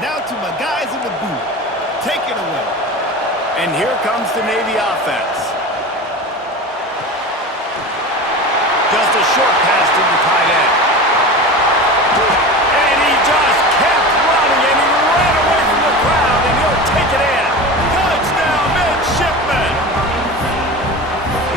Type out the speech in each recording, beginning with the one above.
Now to my guys in the booth. Take it away. And here comes the Navy offense. Just a short pass to the tight end. And he just kept running, and he ran away from the crowd, and he'll take it in. Touchdown, midshipman!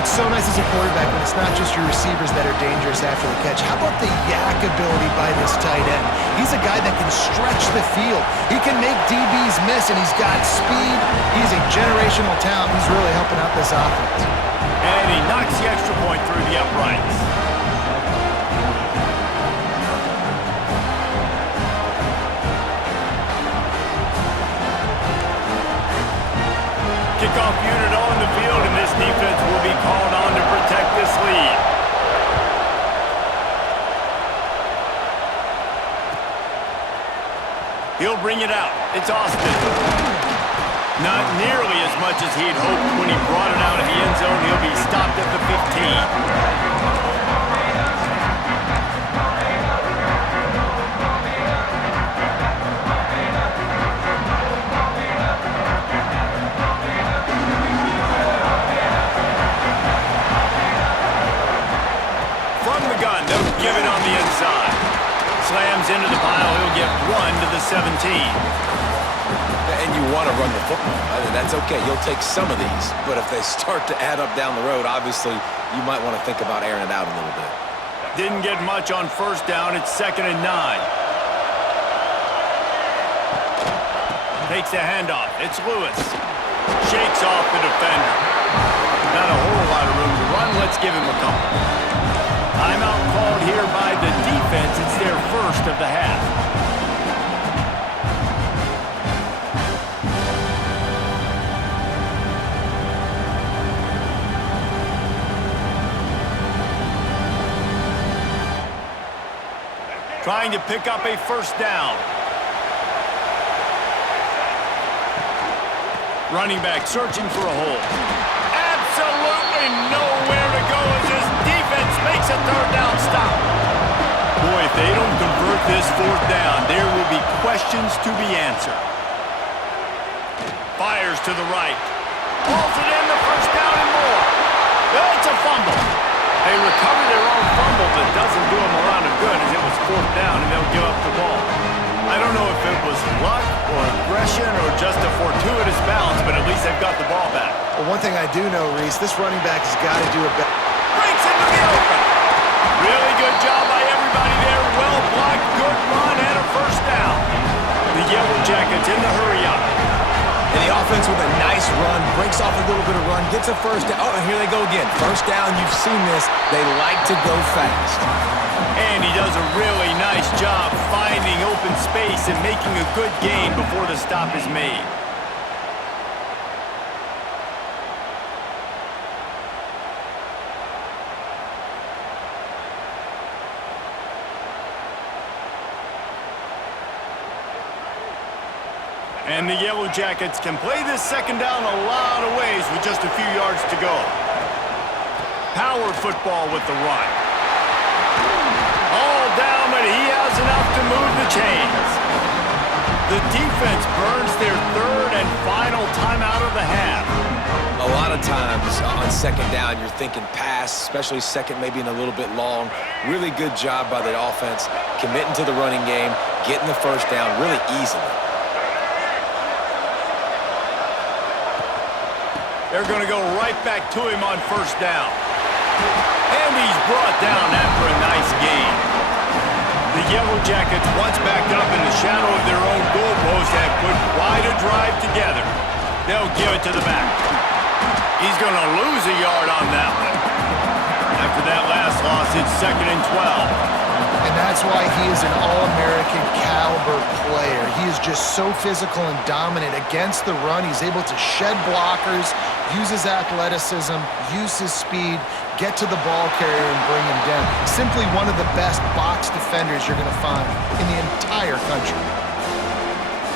It's so nice as a quarterback when it's not just your receivers that are dangerous after the catch. How about the yak ability by this tight end? He's a guy that can stretch the field. He can make DBs miss, and he's got speed. He's a generational talent. He's really helping out this offense. And he knocks the extra point through the uprights. Kickoff unit on the field, and this defense will be called on to protect this lead. He'll bring it out. It's Austin. Not nearly as much as he'd hoped when he brought it out of the end zone. He'll be stopped at the 15. They'll give it on the inside. Slams into the pile. He'll get 1 to the 17. And you want to run the football. That's okay. You'll take some of these. But if they start to add up down the road, obviously, you might want to think about airing it out a little bit. Didn't get much on first down. It's 2nd and 9. Takes the handoff. It's Lewis. Shakes off the defender. Not a whole lot of room to run. Let's give him a couple. Timeout called here by the defense. It's their first of the half. Trying to pick up a first down. Running back searching for a hole. Absolutely nowhere to go as this defense makes a 3rd down stop. Boy, if they don't convert this 4th down, there will be questions to be answered. Fires to the right. Pulls it in, the first down and more. It's a fumble. They recover their own fumble, but doesn't do them a lot of good as it was 4th down and they'll give up the ball. I don't know if it was luck or aggression or just a fortuitous bounce, but at least they've got the ball back. Well, one thing I do know, Reese, this running back has got to do a better. Breaks into the open. Really good job by everybody there. Well blocked, good run, and a first down. The Yellow Jackets in the hurry up. And the offense with a nice run, breaks off a little bit of run, gets a first down. Oh, and here they go again. First down, you've seen this. They like to go fast. And he does a really nice job finding open space and making a good gain before the stop is made. And the Yellow Jackets can play this 2nd down a lot of ways with just a few yards to go. Power football with the run. All down, but he has enough to move the chains. The defense burns their 3rd and final timeout of the half. A lot of times on 2nd down, you're thinking pass, especially 2nd, maybe in a little bit long. Really good job by the offense, committing to the running game, getting the first down really easily. They're going to go right back to him on first down. And he's brought down after a nice gain. The Yellow Jackets, once backed up in the shadow of their own goalpost, have put quite a drive together. They'll give it to the back. He's going to lose a yard on that one. After that last loss, it's 2nd and 12. And that's why he is an All-American caliber player. He is just so physical and dominant against the run. He's able to shed blockers, use his athleticism, use his speed, get to the ball carrier and bring him down. Simply one of the best box defenders you're going to find in the entire country.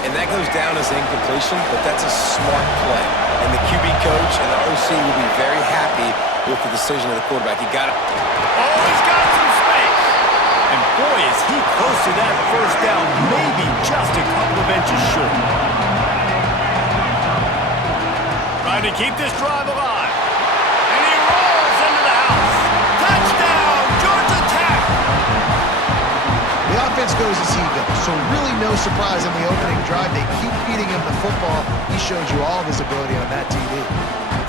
And that goes down as incompletion, but that's a smart play. And the QB coach and the OC will be very happy with the decision of the quarterback. He got it. Oh, he's got some space. And boy, is he close to that first down. Maybe just a couple of inches short. Trying to keep this drive alive. And he rolls into the house. Touchdown, Georgia Tech! The offense goes as he goes, so really no surprise on the opening drive. They keep feeding him the football. He shows you all of his ability on that TD.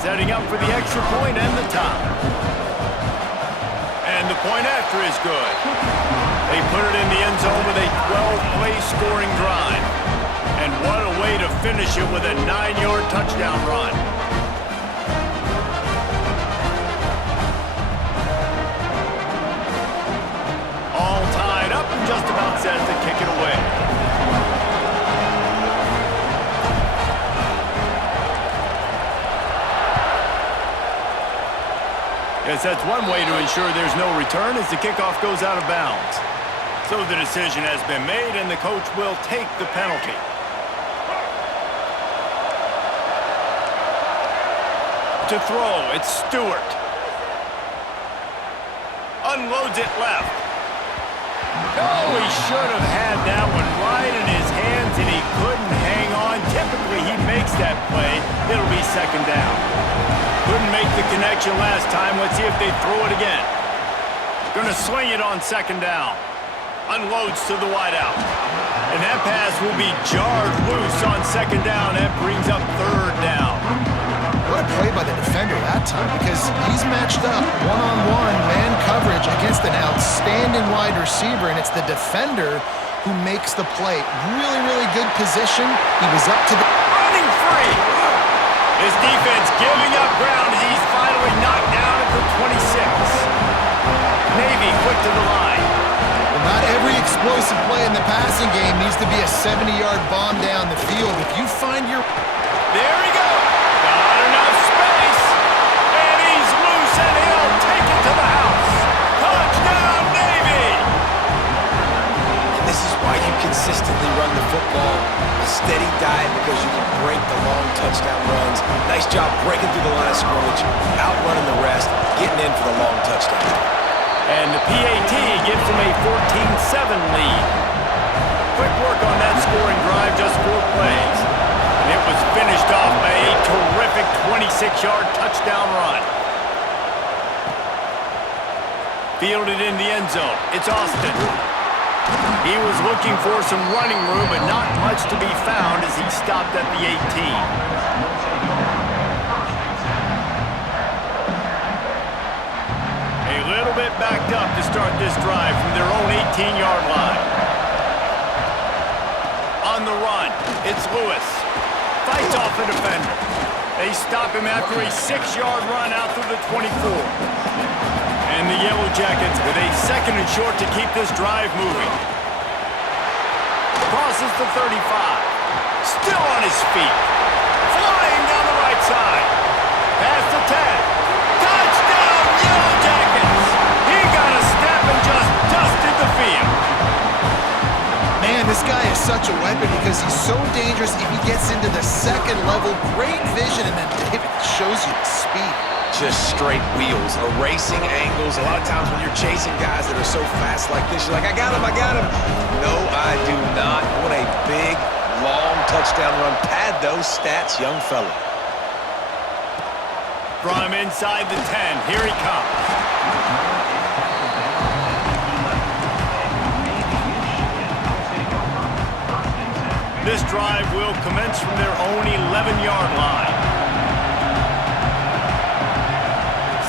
Setting up for the extra point and the tie. And the point after is good. They put it in the end zone with a 12-play scoring drive. And what a way to finish it with a 9-yard touchdown run. All tied up and just about set to kick it away. Yes, that's one way to ensure there's no return as the kickoff goes out of bounds. So the decision has been made and the coach will take the penalty. To throw, it's Stewart. Unloads it left. Oh, he should have had that one right in his hands and he couldn't hang on. Typically, he makes that play. It'll be second down. Couldn't make the connection last time. Let's see if they throw it again. Gonna swing it on second down. Unloads to the wideout. And that pass will be jarred loose on second down. That brings up third down. What a play by the defender that time, because he's matched up one-on-one man coverage against an outstanding wide receiver, and it's the defender who makes the play. Really, really good position. He was up to the... Running free! His defense giving up ground as he's finally knocked down at the 26. Navy quick to the line. Well, not every explosive play in the passing game needs to be a 70-yard bomb down the field. If you find your... There he goes! Got enough space! And he's loose and he'll take it to the house! Touchdown, Navy! And this is why you consistently run the football. A steady diet because you can break the long touchdown runs. Nice job breaking through the line of scrimmage, outrunning the rest, getting in for the long touchdown. And the PAT gives them a 14-7 lead. Quick work on that scoring drive, just 4 plays. And it was finished off by a terrific 26-yard touchdown run. Fielded in the end zone. It's Austin. He was looking for some running room, but not much to be found as he stopped at the 18. A little bit backed up to start this drive from their own 18-yard line. On the run, it's Lewis. Fights off the defender. They stop him after a 6-yard run out through the 24. And the Yellow Jackets with a second and short to keep this drive moving. Crosses the 35. Still on his feet. Flying down the right side. Past the 10. Touchdown, Yellow Jackets! He got a step and just dusted the field. Man, this guy is such a weapon because he's so dangerous if he gets into the second level. Great vision, and then David shows you the speed. Just straight wheels, erasing angles. A lot of times when you're chasing guys that are so fast like this, you're like, I got him, I got him. No, I do not. What a big, long touchdown run. Pad those stats, young fella. From inside the 10, here he comes. This drive will commence from their own 11-yard line.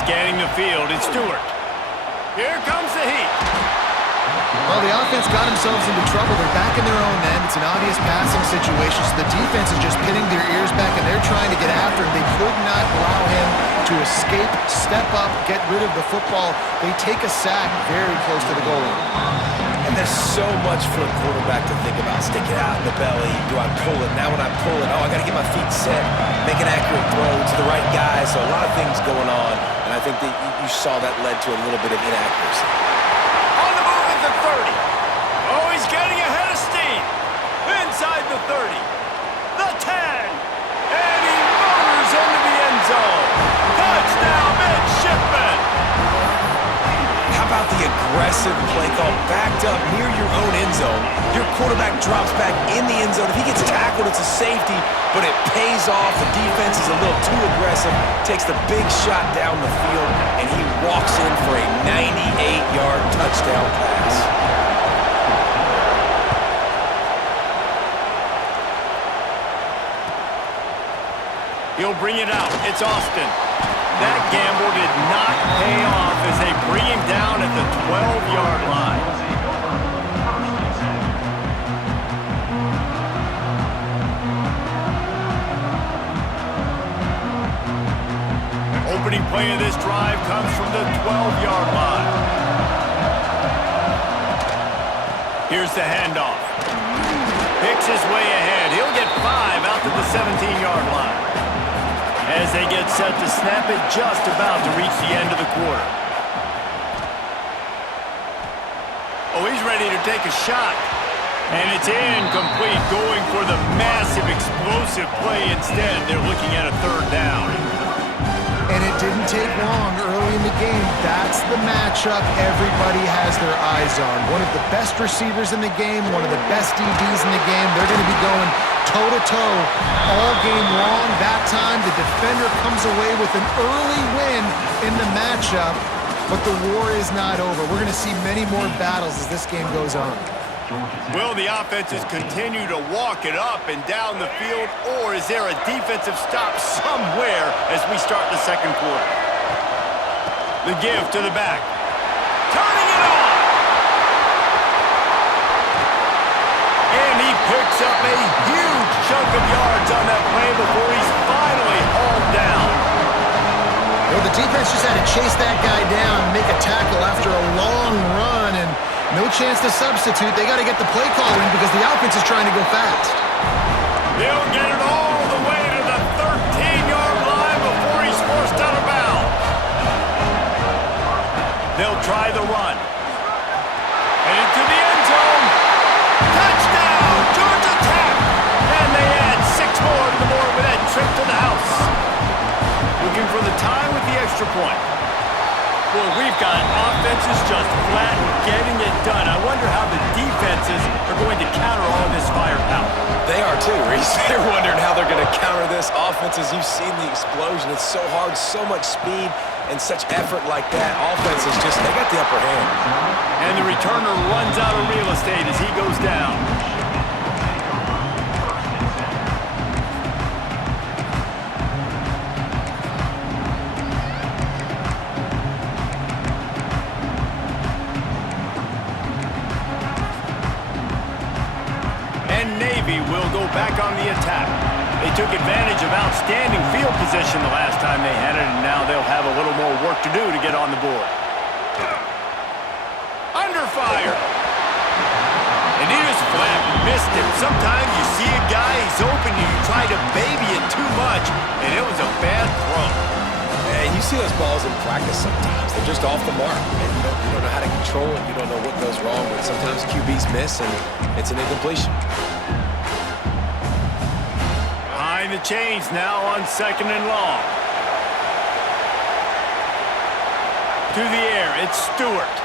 Scanning the field, it's Stewart. Here comes the heat. Well, the offense got themselves into trouble. They're back in their own end. It's an obvious passing situation, so the defense is just pinning their ears back, and they're trying to get after him. They could not allow him to escape, step up, get rid of the football. They take a sack very close to the goal line. And there's so much for a quarterback to think about. Stick it out in the belly. Do I pull it? Now when I pull it, oh, I got to get my feet set. Make an accurate throw to the right guy. So a lot of things going on. And I think that you saw that led to a little bit of inaccuracy. On the move at the 30. Oh, he's getting ahead of steam. Inside the 30. The 10. And he motors into the end zone. Touchdown, midshipman. How about the aggressive aggressive play call backed up near your own end zone. Your quarterback drops back in the end zone. If he gets tackled, it's a safety, but it pays off. The defense is a little too aggressive, takes the big shot down the field, and he walks in for a 98-yard touchdown pass. He'll bring it out. It's Austin. That gamble did not pay off as they bring him down at the 12-yard line. Opening play of this drive comes from the 12-yard line. Here's the handoff. Picks his way ahead. He'll get 5 out to the 17-yard line. As they get set to snap it, just about to reach the end of the quarter. Oh, he's ready to take a shot. And it's incomplete, going for the massive explosive play instead. They're looking at a third down. And it didn't take long early in the game. That's the matchup everybody has their eyes on. One of the best receivers in the game, one of the best DBs in the game. They're going to be going toe-to-toe all game long. That time, the defender comes away with an early win in the matchup, but the war is not over. We're going to see many more battles as this game goes on. Will the offenses continue to walk it up and down the field, or is there a defensive stop somewhere as we start the second quarter? The give to the back. Turning it on! And he picks up a huge chunk of yards on that play before he's finally hauled down. Well, the defense just had to chase that guy down and make a tackle after a long run, and no chance to substitute. They got to get the play call in because the offense is trying to go fast. He'll get it all the way to the 13-yard line before he's forced out of bounds. They'll try the run. And into the end zone. Touchdown, Georgia Tech. And they add 6 more to the board with that trip to the house. Looking for the tie with the extra point. Well, we've got offenses just flat getting it done. I wonder how the defenses are going to counter all this firepower. They are too, Reese. They're wondering how they're going to counter this. Offenses, you've seen the explosion. It's so hard, so much speed, and such effort like that. Offenses just, they got the upper hand. And the returner runs out of real estate as he goes down. Will go back on the attack. They took advantage of outstanding field position the last time they had it, and now they'll have a little more work to do to get on the board. Under fire. And he just flat missed him. Sometimes you see a guy, he's open, and you try to baby it too much, and it was a bad throw. And you see those balls in practice sometimes. They're just off the mark. And you don't know how to control it. You don't know what goes wrong, but sometimes QBs miss, and it's an incompletion. The chains now on 2nd and long. To the air, it's Stewart.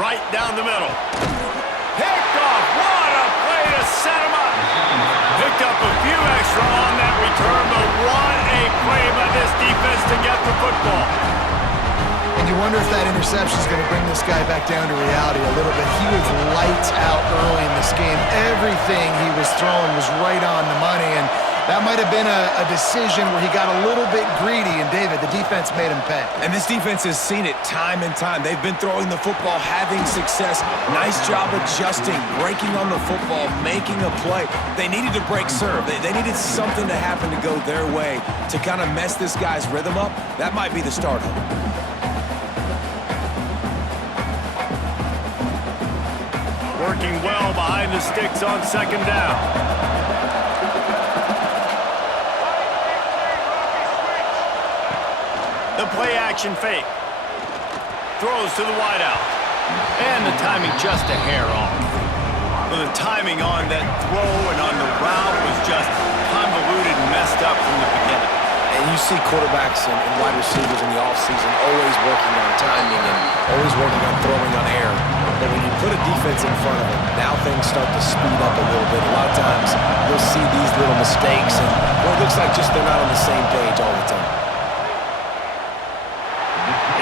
Right down the middle. Picked off. What a play to set him up. Picked up a few extra on that return, but what a play by this defense to get the football. And you wonder if that interception is going to bring this guy back down to reality a little bit. He was lights out early in this game. Everything he was throwing was right on the money, and that might have been a decision where he got a little bit greedy, and David, the defense made him pay. And this defense has seen it time and time. They've been throwing the football, having success. Nice job adjusting, breaking on the football, making a play. They needed to break serve. They needed something to happen to go their way to kind of mess this guy's rhythm up. That might be the start of it. Working well behind the sticks on 2nd down. The play-action fake. Throws to the wideout. And the timing just a hair off. Well, the timing on that throw and on the route was just convoluted and messed up from the beginning. And you see quarterbacks and wide receivers in the offseason always working on timing and always working on throwing on air. But when you put a defense in front of them, now things start to speed up a little bit. A lot of times you'll see these little mistakes, and well, it looks like just they're not on the same page all the time.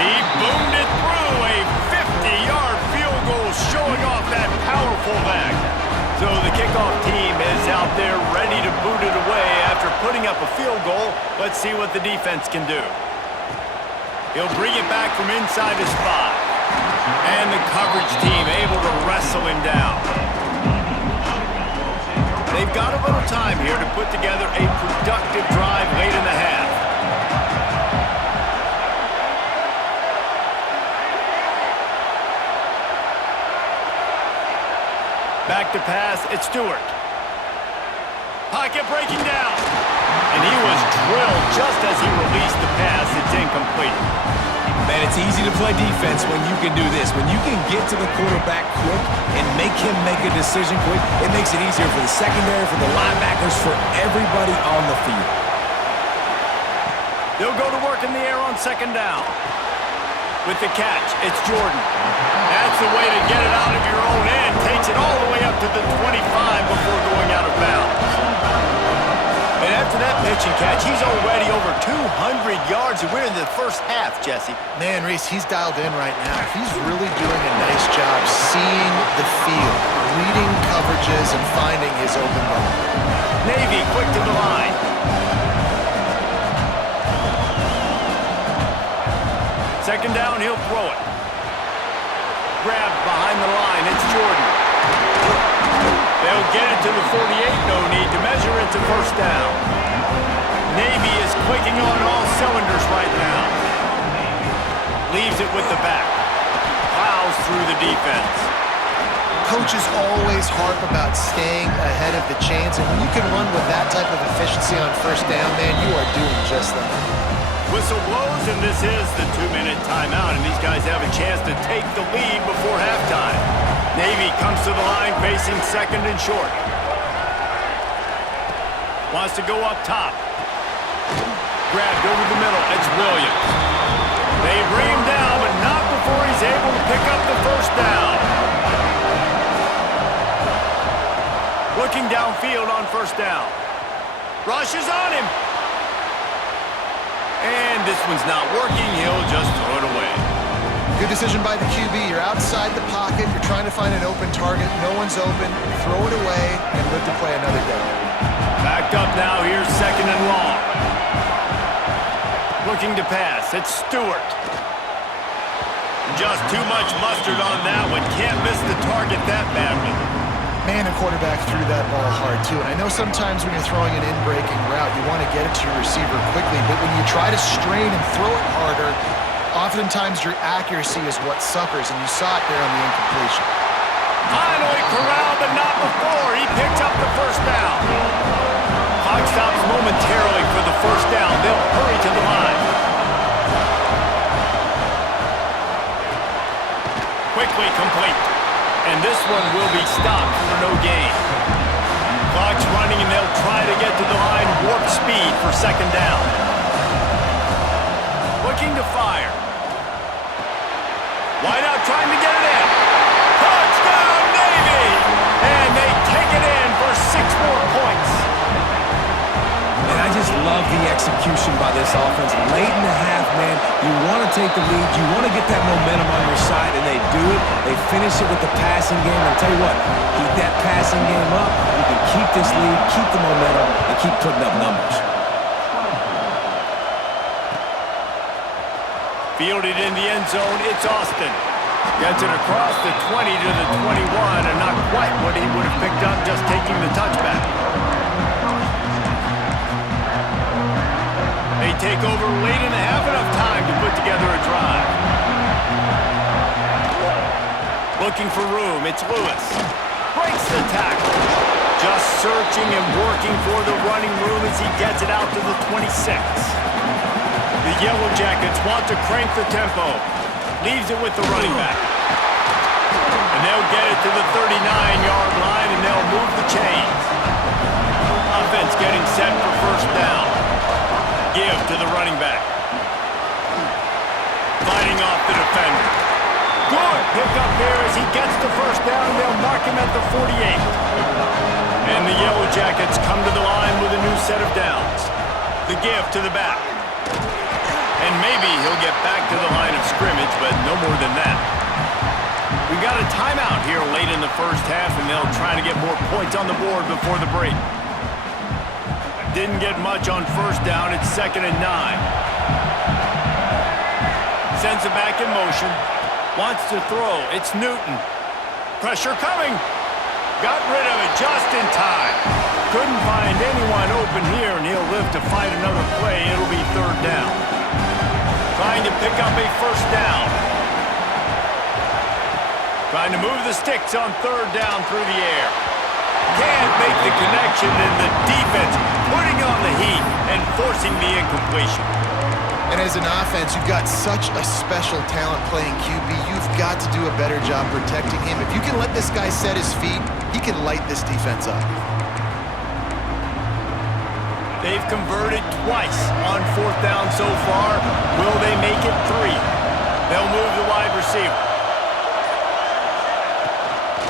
He boomed it through a 50-yard field goal, showing off that powerful back. So the kickoff team is out there ready to boot it away after putting up a field goal. Let's see what the defense can do. He'll bring it back from inside his 5. And the coverage team able to wrestle him down. They've got a little time here to put together a productive drive late in the half. Back to pass, it's Stewart. Pocket breaking down. And he was drilled just as he released the pass. It's incomplete. Man, it's easy to play defense when you can do this. When you can get to the quarterback quick and make him make a decision quick, it makes it easier for the secondary, for the linebackers, for everybody on the field. They'll go to work in the air on second down. With the catch, it's Jordan. That's the way to get it out of your own end. Takes it all the way up to the 25 before going out of bounds. And after that pitch and catch, he's already over 200 yards, and we're in the first half, Jesse. Man, Reese, he's dialed in right now. He's really doing a nice job seeing the field, reading coverages, and finding his open ball. Navy quick to the line. Second down, he'll throw it. Grabbed behind the line, it's Jordan. They'll get it to the 48, no need to measure it to first down. Navy is clicking on all cylinders right now. Leaves it with the back. Plows through the defense. Coaches always harp about staying ahead of the chains, and when you can run with that type of efficiency on first down, man, you are doing just that. Whistle blows, and this is the 2-minute timeout, and these guys have a chance to take the lead before halftime. Navy comes to the line facing second and short. Wants to go up top. Grabbed over the middle. It's Williams. They bring him down, but not before he's able to pick up the first down. Looking downfield on first down. Rushes on him. And this one's not working. He'll just throw it away. Good decision by the QB. You're outside the pocket. You're trying to find an open target. No one's open. Throw it away and live to play another day. Backed up now. Here's second and long. Looking to pass. It's Stewart. Just too much mustard on that one. Can't miss the target that badly. Man, a quarterback threw that ball hard, too. And I know sometimes when you're throwing an in-breaking route, you want to get it to your receiver quickly. But when you try to strain and throw it harder, oftentimes your accuracy is what suffers. And you saw it there on the incompletion. Finally corralled, but not before. He picked up the first down. Clock stops momentarily for the first down. They'll hurry to the line. Quickly complete. And this one will be stopped for no gain. Clock's running, and they'll try to get to the line warp speed for second down. Looking to fire. Wide out trying to get it in. Touchdown, Navy! And they take it in for 6 more points. And I just love the execution by this offense. Late in the half, man, you want to take the lead. You want to get that momentum on your side, and they do it. They finish it with the passing game. I'll tell you what, keep that passing game up. You can keep this lead, keep the momentum, and keep putting up numbers. Fielded in the end zone, it's Austin. Gets it across the 20 to the 21, and not quite what he would have picked up just taking the touchback. They take over late in the half, enough time to put together a drive. Looking for room, it's Lewis. Breaks the tackle. Just searching and working for the running room as he gets it out to the 26. The Yellow Jackets want to crank the tempo. Leaves it with the running back. And they'll get it to the 39-yard line, and they'll move the chains. Offense getting set for first down. Give to him at the 48. And the Yellow Jackets come to the line with a new set of downs. The give to the back. And maybe he'll get back to the line of scrimmage, but no more than that. We got a timeout here late in the first half, and they'll try to get more points on the board before the break. Didn't get much on first down. It's 2nd and 9. Sends it back in motion. Wants to throw. It's Newton. Pressure coming. Got rid of it just in time. Couldn't find anyone open here, and he'll live to fight another play. It'll be 3rd down. Trying to pick up a first down. Trying to move the sticks on 3rd down through the air. Can't make the connection, and the defense putting on the heat and forcing the incompletion. And as an offense, you've got such a special talent playing QB. You've got to do a better job protecting him. If you can let this guy set his feet, he can light this defense up. They've converted twice on 4th down so far. Will they make it 3? They'll move the wide receiver.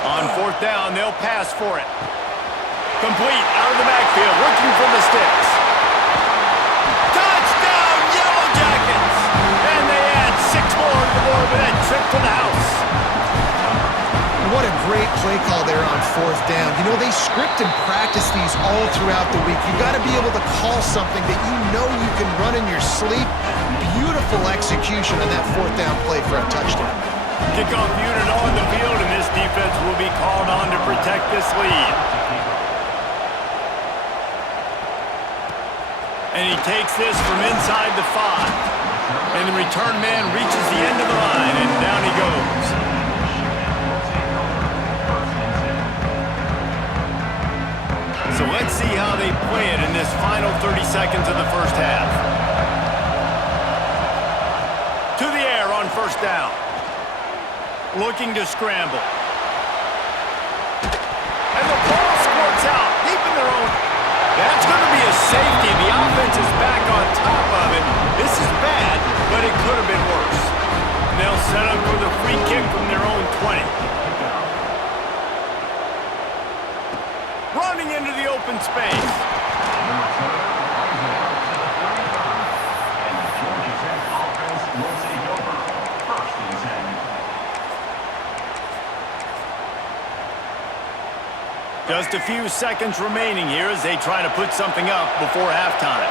On 4th down, they'll pass for it. Complete out of the backfield, looking for the sticks. Touchdown, Yellow Jackets! And they add 6 more to the board with that trip to the house. What a great play call there on 4th down. You know, they script and practice these all throughout the week. You've got to be able to call something that you know you can run in your sleep. Beautiful execution on that 4th down play for a touchdown. Kickoff unit on the field, and this defense will be called on to protect this lead. And he takes this from inside the 5. And the return man reaches the end of the line, and down he goes. So let's see how they play it in this final 30 seconds of the first half. To the air on 1st down. Looking to scramble. And the ball squirts out, deep in their own. That's going to be a safety. The offense is back on top of it. This is bad, but it could have been worse. And they'll set up for the free kick from their own 20. Running into the open space. Just a few seconds remaining here as they try to put something up before halftime.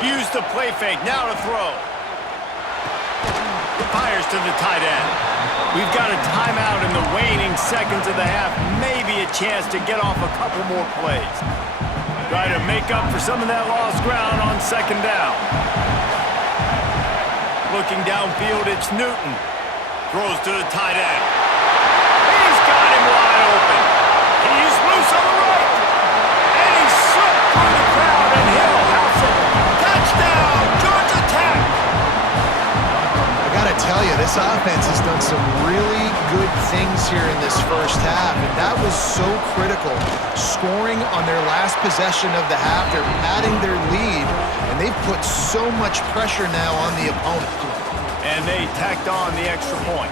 Use the play fake, now to throw. Fires to the tight end. We've got a timeout in the waning seconds of the half. Maybe a chance to get off a couple more plays. Try to make up for some of that lost ground on 2nd down. Looking downfield, it's Newton. Throws to the tight end. He's got him wide open. He's loose on the right. And he's slipped through the crowd, and he'll house it. Touchdown, Georgia Tech. I got to tell you, this offense has done some really good things here in this first half, and that was so critical. Scoring on their last possession of the half, they're padding their lead, and they've put so much pressure now on the opponent. And they tacked on the extra point.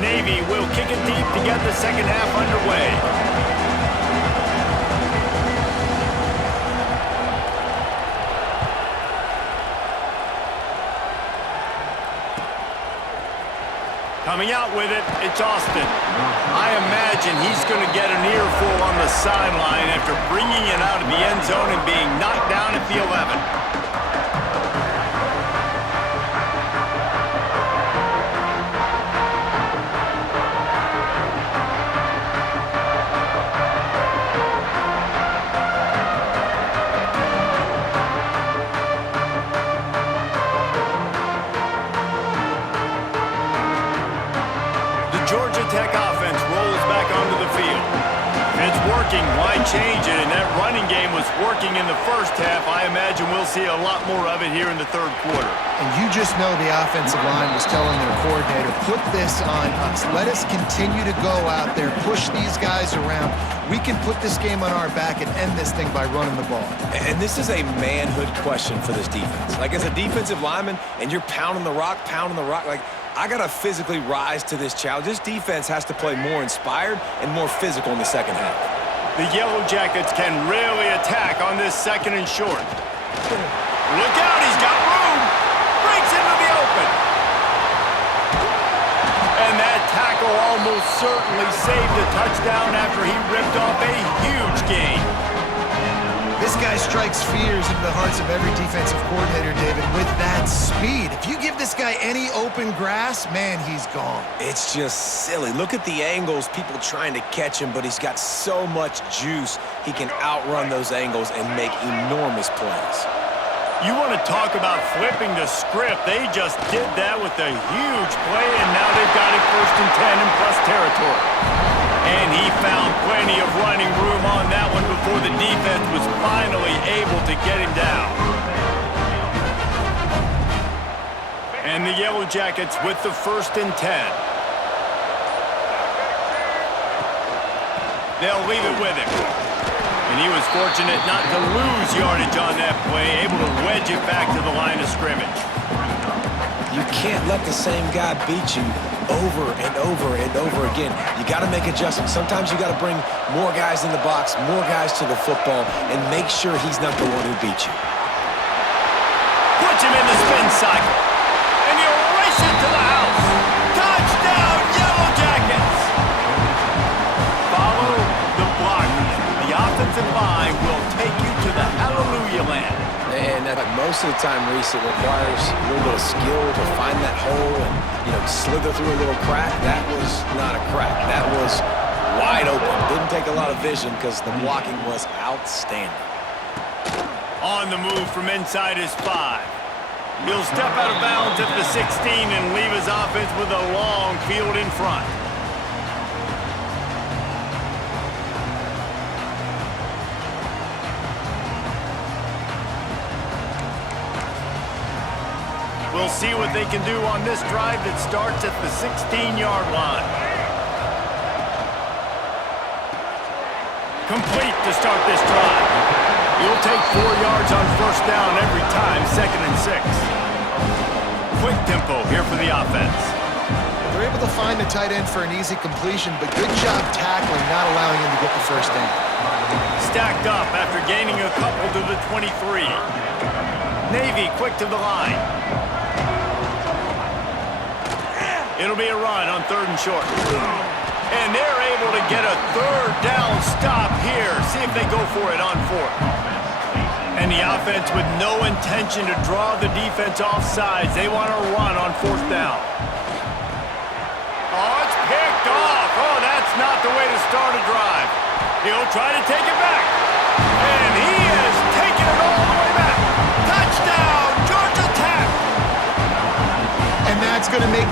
Navy will kick it deep to get the second half underway. Coming out with it, it's Austin. I imagine he's going to get an earful on the sideline after bringing it out of the end zone and being knocked down at the 11. thinking, why change it? And that running game was working in the first half. I imagine we'll see a lot more of it here in the third quarter. And you just know the offensive line was telling their coordinator, put this on us. Let us continue to go out there, push these guys around. We can put this game on our back and end this thing by running the ball. And this is a manhood question for this defense. Like, as a defensive lineman, and you're pounding the rock, like, I got to physically rise to this challenge. This defense has to play more inspired and more physical in the second half. The Yellow Jackets can really attack on this second and short. Look out, he's got room. Breaks into the open. And that tackle almost certainly saved a touchdown after he ripped off a huge gain. This guy strikes fears into the hearts of every defensive coordinator, David, with that speed. If you give this guy any open grass, man, he's gone. It's just silly. Look at the angles, people trying to catch him, but he's got so much juice. He can outrun those angles and make enormous plays. You want to talk about flipping the script. They just did that with a huge play, and now they've got it 1st and 10 in plus territory. And he found plenty of running room on that one before the defense was finally able to get him down. And the Yellow Jackets with the 1st and 10. They'll leave it with him. And he was fortunate not to lose yardage on that play, able to wedge it back to the line of scrimmage. You can't let the same guy beat you over and over and over again. You got to make adjustments. Sometimes you got to bring more guys in the box, more guys to the football, and make sure he's not the one who beat you. Puts him in the spin cycle. And he'll race it to the house. Touchdown, Yellow Jackets! Follow the blockers. The offensive line will take you to the hallelujah land. And most of the time, Reese, it requires a little bit of skill to find that hole and, slither through a little crack. That was not a crack. That was wide open. Didn't take a lot of vision because the blocking was outstanding. On the move from inside his 5. He'll step out of bounds at the 16 and leave his offense with a long field in front. We'll see what they can do on this drive that starts at the 16-yard line. Complete to start this drive. He'll take 4 yards on 1st down every time, 2nd and 6. Quick tempo here for the offense. They're able to find the tight end for an easy completion, but good job tackling, not allowing him to get the 1st down. Stacked up after gaining a couple to the 23. Navy quick to the line. It'll be a run on 3rd and short. And they're able to get a 3rd down stop here. See if they go for it on 4th. And the offense with no intention to draw the defense off sides. They want to run on 4th down. Oh, it's picked off. Oh, that's not the way to start a drive. He'll try to take it back. And he has taken it all the way back. Touchdown, Georgia Tech. And that's going to make